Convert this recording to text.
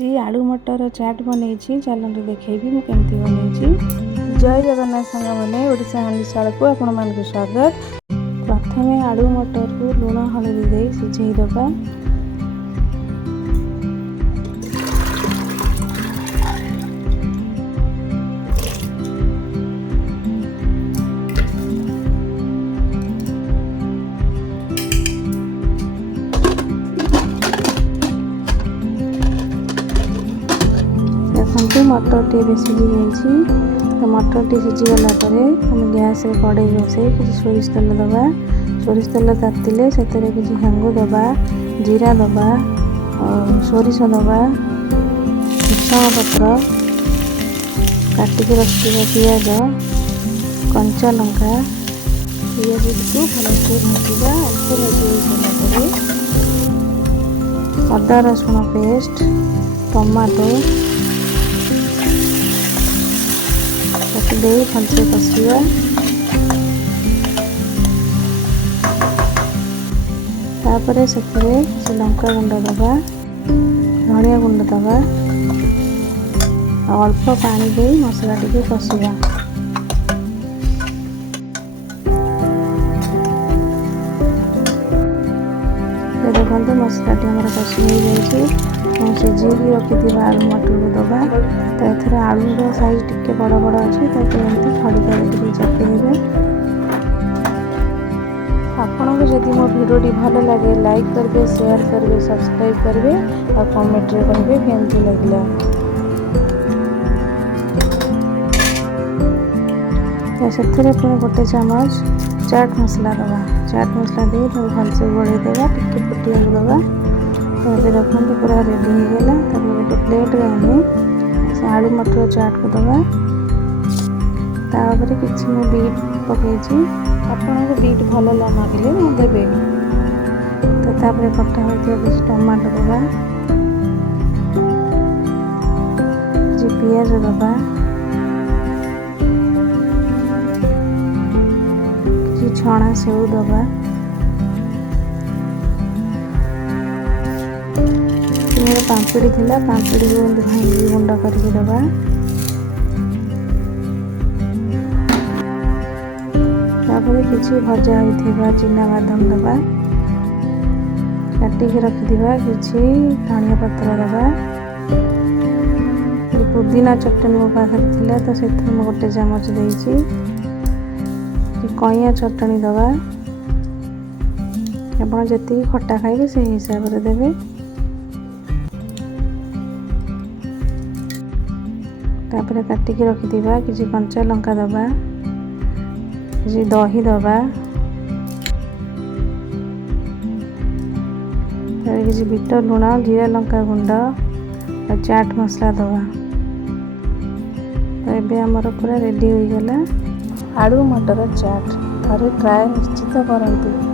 जी आलू मटर चाट बनई चलते देखेबी मु केमती बनई। जय जगन्नाथ सांग मैंने ओडिशा हांडीशाल को आपण मान स्वागत। प्रथम आलू मटर को लुण हलदी दे सिझे दबा। देखते मटर टे सिझी जाइए। मटर टे सिझीगला गैस रे कड़े बसई कि सोरिष तेल दबा। सोरिष तेल तातिले से किसी हेंग दबा, जीरा दबा, सोरिष दबा, भृषंग पत्र, काटिक रखिथिबा पियाज, कंचा लंका, पियाज को भलसे भाजिबा। अल्प भाजी सारा अदा रसुण पेस्ट, टमाटो दे भलसे कषिया। तापर से लंका गुंड दबा, धनिया गुंड दबा, अल्प पानी दे मसला टी कषिया। देखते मसला टी आम कषि हो जाए। सिझे रखी आलू मटर को दबा। तो एथर आलू साइज टिके बड़ बड़ अच्छी एमती खड़िका चापिदेवे। आपन को जदि मो वीडियो भल लगे लाइक करेंगे, शेयर करेंगे, सब्सक्राइब करेंगे और कमेंट रे कहेंगे केमती लगला। से गोटे चामच चाट मसला दबा। चाट मसला दे भलसे गोड़े देवा, टिके फुटी दबा। तो ये देखते पूरा रेडी हो गला। गोटे प्लेट में आलू मटर चाट को दबा। तापर किसी मैं बीट पकई। आपन को बीट भल लगे देवे। तो तापर कटा हो किसी टमाटो दबा, किसी पियाज दबा, किसी छणा सेव दबा। मेरे पांपड़ी थिला, पांपड़ी को भांगी गुंडा करके दबा। तापर किसी भजा होइथिबा चिना बादाम दबा। काटिक रखिथिबा किसी धनिया पत्र दबा। पुदीना चटनी मो पाखरे थिला तो से गोटे चामच देइछि। कइया चटनी दबा। आपण जति खट्टा खाइबे से हिसाब रे देबे। तापर काटिक रखिथिबा किसी कंचा लंका दबा, किसी दही दबा, किसी बिट लुण, जीरा लंका गुंड और चाट मसला दबा। तो ये आमर पूरा रेडी हो गला आलू मटर चाट। थरे ट्राए निश्चित करंतु।